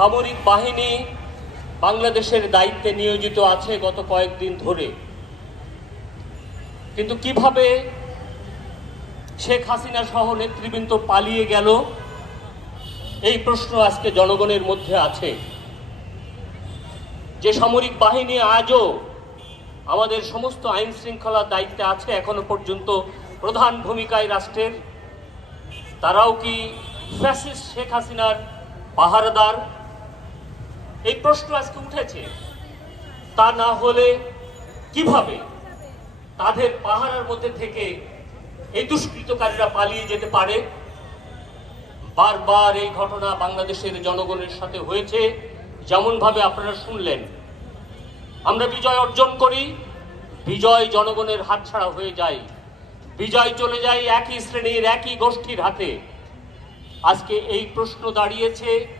সামরিক বাহিনী বাংলাদেশের দায়িত্বে নিয়োজিত আছে গত কয়েকদিন ধরে। কিন্তু কীভাবে শেখ হাসিনা সহ নেতৃবৃন্দ পালিয়ে গেল, এই প্রশ্ন আজকে জনগণের মধ্যে আছে। যে সামরিক বাহিনী আজও আমাদের সমস্ত আইন শৃঙ্খলার দায়িত্বে আছে, এখনও পর্যন্ত প্রধান ভূমিকায় রাষ্ট্রের, তারাও কি ফ্যাসিস্ট শেখ হাসিনার পাহারাদার? এই প্রশ্ন আজকে উঠেছে। তা না হলে কীভাবে তাদের পাহারার মধ্যে থেকে এই দুষ্কৃতকারীরা পালিয়ে যেতে পারে? বারবার এই ঘটনা বাংলাদেশের জনগণের সাথে হয়েছে। যেমনভাবে আপনারা শুনলেন, আমরা বিজয় অর্জন করি, বিজয় জনগণের হাতছাড়া হয়ে যায়। বিজয় চলে যায় একই শ্রেণির, একই গোষ্ঠীর হাতে। আজকে এই প্রশ্ন দাঁড়িয়েছে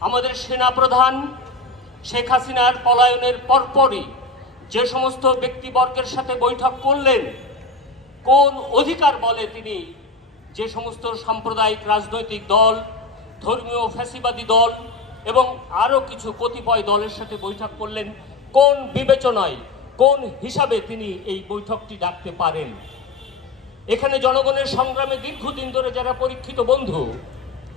আমাদের সেনা প্রধান শেখ হাসিনার পলায়নের পরপরই যে সমস্ত ব্যক্তিবর্গের সাথে বৈঠক করলেন, কোন অধিকার বলে তিনি যে সমস্ত সাম্প্রদায়িক রাজনৈতিক দল, ধর্মীয় ফ্যাসিবাদী দল এবং আরও কিছু কতিপয় দলের সাথে বৈঠক করলেন, কোন বিবেচনায়, কোন হিসাবে তিনি এই বৈঠকটি ডাকতে পারেন? এখানে জনগণের সংগ্রামে দীর্ঘদিন ধরে যারা পরীক্ষিত বন্ধু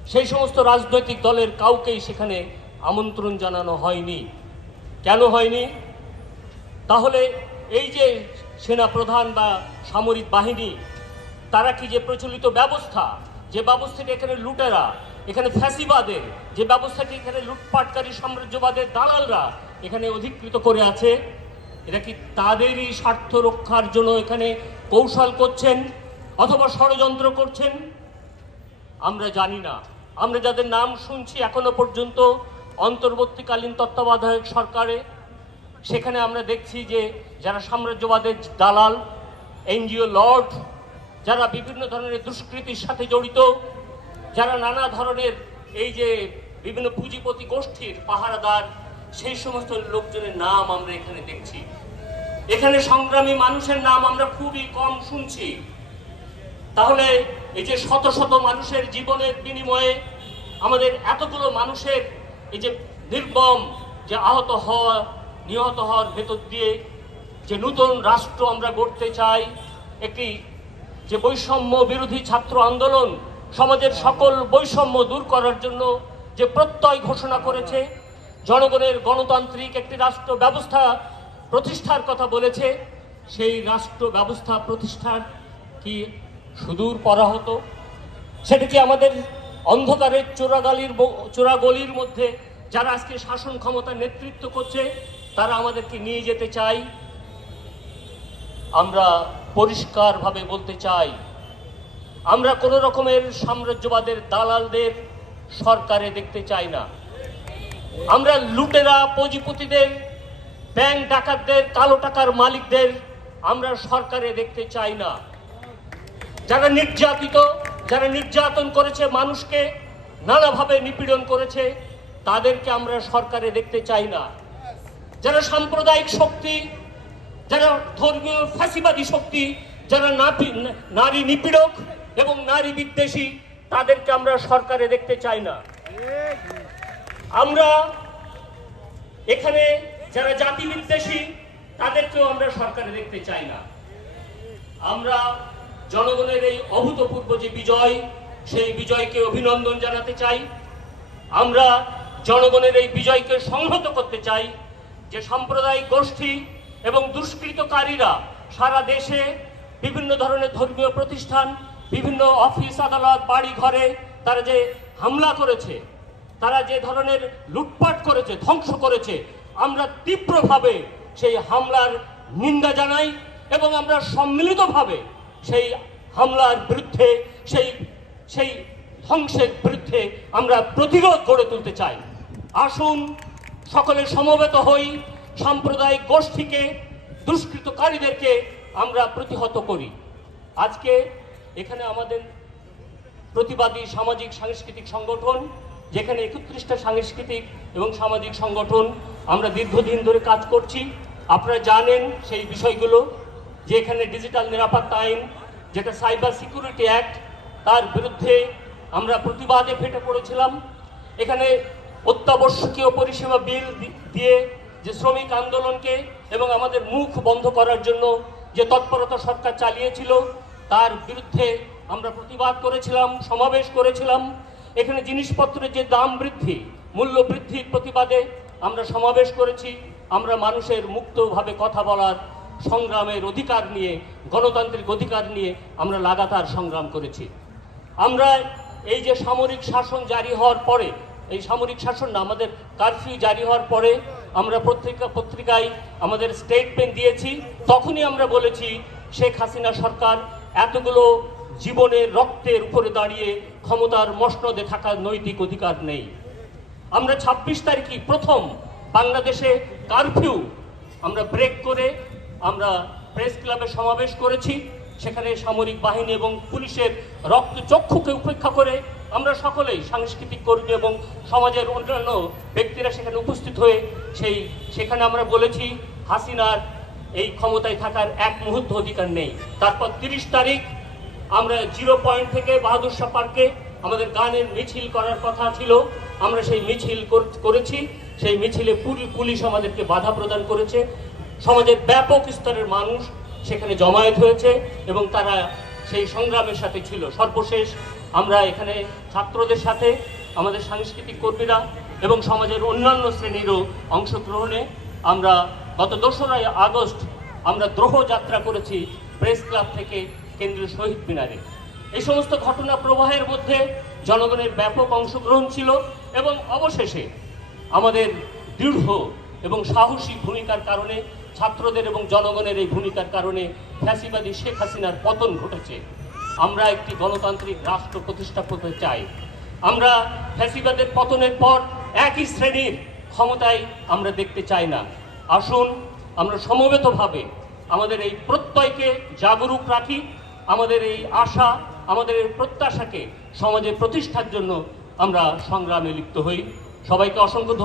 সেই সমস্ত রাজনৈতিক দলের কাউকেই সেখানে আমন্ত্রণ জানানো হয়নি। কেন হয়নি? তাহলে এই যে সেনা প্রধান বা সামরিক বাহিনী, তারা কি যে প্রচলিত ব্যবস্থা, যে ব্যবস্থাটি এখানে লুটেরা, এখানে ফ্যাসিবাদের, যে ব্যবস্থাটি এখানে লুটপাটকারী সাম্রাজ্যবাদের দালালরা এখানে অধিকৃত করে আছে এটা কি তাদেরই স্বার্থ রক্ষার জন্য এখানে কৌশল করছেন অথবা ষড়যন্ত্র করছেন? আমরা জানি না। আমরা যাদের নাম শুনছি এখনও পর্যন্ত অন্তর্বর্তীকালীন তত্ত্বাবধায়ক সরকারে, সেখানে আমরা দেখছি যে যারা সাম্রাজ্যবাদের দালাল, এনজিও লর্ড, যারা বিভিন্ন ধরনের দুষ্কৃতির সাথে জড়িত, যারা নানা ধরনের এই যে বিভিন্ন পুঁজিপতি গোষ্ঠীর পাহারাদার, সেই সমস্ত লোকজনের নাম আমরা এখানে দেখছি। এখানে সংগ্রামী মানুষের নাম আমরা খুবই কম শুনছি। তাহলে এই যে শত শত মানুষের জীবনের বিনিময়ে আমাদের এতগুলো মানুষের এই যে নির্মম যে আহত হওয়া, নিহত হওয়ার ভেতর দিয়ে যে নতুন রাষ্ট্র আমরা গড়তে চাই, একটি যে বৈষম্য বিরোধী ছাত্র আন্দোলন সমাজের সকল বৈষম্য দূর করার জন্য যে প্রত্যয় ঘোষণা করেছে, জনগণের গণতান্ত্রিক একটি রাষ্ট্র ব্যবস্থা প্রতিষ্ঠার কথা বলেছে, সেই রাষ্ট্র ব্যবস্থা প্রতিষ্ঠার কি সুদূর পরাহত সেটা কি আমাদের অন্ধকারের চোরাগালির চোরাগলির মধ্যে যারা আজকে শাসন ক্ষমতা নেতৃত্ব করছে, তারা আমাদেরকে নিয়ে যেতে চাই। আমরা পরিষ্কারভাবে বলতে চাই, আমরা কোনো রকমের সাম্রাজ্যবাদের দালালদের সরকারে দেখতে চাই না। আমরা লুটেরা, পুঁজিপতিদের, ব্যাংক ডাকাতদের, কালো টাকার মালিকদের আমরা সরকারে দেখতে চাই না। যারা নির্যাতিত, যারা নির্যাতন করেছে মানুষকে, নানাভাবে নিপীড়ন করেছে, তাদেরকে আমরা সরকারে দেখতে চাই না। যারা সাম্প্রদায়িক শক্তি, যারা ধর্মীয় ফাঁসিবাদী শক্তি, যারা নারী নিপীড়ক এবং নারী বিদ্বেষী, তাদেরকে আমরা সরকারে দেখতে চাই না। আমরা এখানে যারা জাতি বিদ্বেষী, তাদেরকেও আমরা সরকারে দেখতে চাই না। আমরা জনগণের এই অভূতপূর্ব যে বিজয়, সেই বিজয়কে অভিনন্দন জানাতে চাই। আমরা জনগণের এই বিজয়কে সংহত করতে চাই যে সাম্প্রদায়িক গোষ্ঠী এবং দুষ্কৃতকারীরা সারা দেশে বিভিন্ন ধরনের ধর্মীয় প্রতিষ্ঠান, বিভিন্ন অফিস, আদালত বাড়ি ঘরে তারা যে হামলা করেছে, তারা যে ধরনের লুটপাট করেছে, ধ্বংস করেছে, আমরা তীব্রভাবে সেই হামলার নিন্দা জানাই এবং আমরা সম্মিলিতভাবে সেই হামলার বিরুদ্ধে, সেই সেই ধ্বংসের বিরুদ্ধে আমরা প্রতিরোধ গড়ে তুলতে চাই। আসুন, সকলে সমবেত হই, সাম্প্রদায়িক গোষ্ঠীকে, দুষ্কৃতকারীদেরকে আমরা প্রতিহত করি। আজকে এখানে আমাদের প্রতিবাদী সামাজিক সাংস্কৃতিক সংগঠন, যেখানে একত্রিশটা সাংস্কৃতিক এবং সামাজিক সংগঠন আমরা দীর্ঘদিন ধরে কাজ করছি। আপনারা জানেন সেই বিষয়গুলো। যে এখানে ডিজিটাল নিরাপত্তা আইন যেটা সাইবার সিকিউরিটি অ্যাক্ট তার বিরুদ্ধে আমরা প্রতিবাদে ফেটে পড়েছিলাম। এখানে অত্যাবশ্যকীয় পরিষেবা বিল দিয়ে যে শ্রমিক আন্দোলনকে এবং আমাদের মুখ বন্ধ করার জন্য যে তৎপরতা সরকার চালিয়েছিল, তার বিরুদ্ধে আমরা প্রতিবাদ করেছিলাম, সমাবেশ করেছিলাম। এখানে জিনিসপত্রের যে দাম বৃদ্ধি, মূল্য বৃদ্ধির প্রতিবাদে আমরা সমাবেশ করেছি। আমরা মানুষের মুক্তভাবে কথা বলার সংগ্রামের অধিকার নিয়ে, গণতান্ত্রিক অধিকার নিয়ে আমরা লাগাতার সংগ্রাম করেছি। আমরা এই যে সামরিক শাসন জারি হওয়ার পরে, এই সামরিক শাসন না, আমাদের কারফিউ জারি হওয়ার পরে আমরা পত্রিকা, পত্রিকায় আমাদের স্টেটমেন্ট দিয়েছি। তখনই আমরা বলেছি, শেখ হাসিনা সরকার এতগুলো জীবনের রক্তের উপরে দাঁড়িয়ে ক্ষমতার মসনদে থাকার নৈতিক অধিকার নেই। আমরা ছাব্বিশ তারিখই প্রথম বাংলাদেশে কারফিউ আমরা ব্রেক করে আমরা প্রেস ক্লাবে সমাবেশ করেছি। সেখানে সামরিক বাহিনী এবং পুলিশের রক্তচক্ষুকে উপেক্ষা করে আমরা সকলেই সাংস্কৃতিক কর্মী এবং সমাজের অন্যান্য ব্যক্তিরা সেখানে উপস্থিত হয়ে সেই সেখানে আমরা বলেছি, হাসিনার এই ক্ষমতায় থাকার এক মুহূর্ত অধিকার নেই। তারপর তিরিশ তারিখ আমরা জিরো পয়েন্ট থেকে বাহাদুর শাহ পার্কে আমাদের গানের মিছিল করার কথা ছিল। আমরা সেই মিছিল করেছি। সেই মিছিলে পুলিশ আমাদেরকে বাধা প্রদান করেছে। সমাজের ব্যাপক স্তরের মানুষ সেখানে জমায়েত হয়েছে এবং তারা সেই সংগ্রামের সাথে ছিল। সর্বশেষ আমরা এখানে ছাত্রদের সাথে, আমাদের সাংস্কৃতিক কর্মীরা এবং সমাজের অন্যান্য শ্রেণীরও অংশগ্রহণে আমরা গত দোসরা আগস্ট আমরা দ্রোহ যাত্রা করেছি প্রেস ক্লাব থেকে কেন্দ্রীয় শহীদ মিনারে। এই সমস্ত ঘটনা প্রবাহের মধ্যে জনগণের ব্যাপক অংশগ্রহণ ছিল এবং অবশেষে আমাদের দৃঢ় এবং সাহসী ভূমিকার কারণে ছাত্রদের এবং জনগণের এই ভূমিকার কারণে ফ্যাসিবাদী শেখ হাসিনার পতন ঘটেছে। আমরা একটি গণতান্ত্রিক রাষ্ট্র প্রতিষ্ঠা করতে চাই। আমরা ফ্যাসিবাদের পতনের পর একই শ্রেণির ক্ষমতায় আমরা দেখতে চাই না। আসুন, আমরা সমবেতভাবে আমাদের এই প্রত্যয়কে জাগরুক রাখি, আমাদের এই আশা, আমাদের এই প্রত্যাশাকে সমাজে প্রতিষ্ঠার জন্য আমরা সংগ্রামে লিপ্ত হই। সবাইকে অসংখ্য।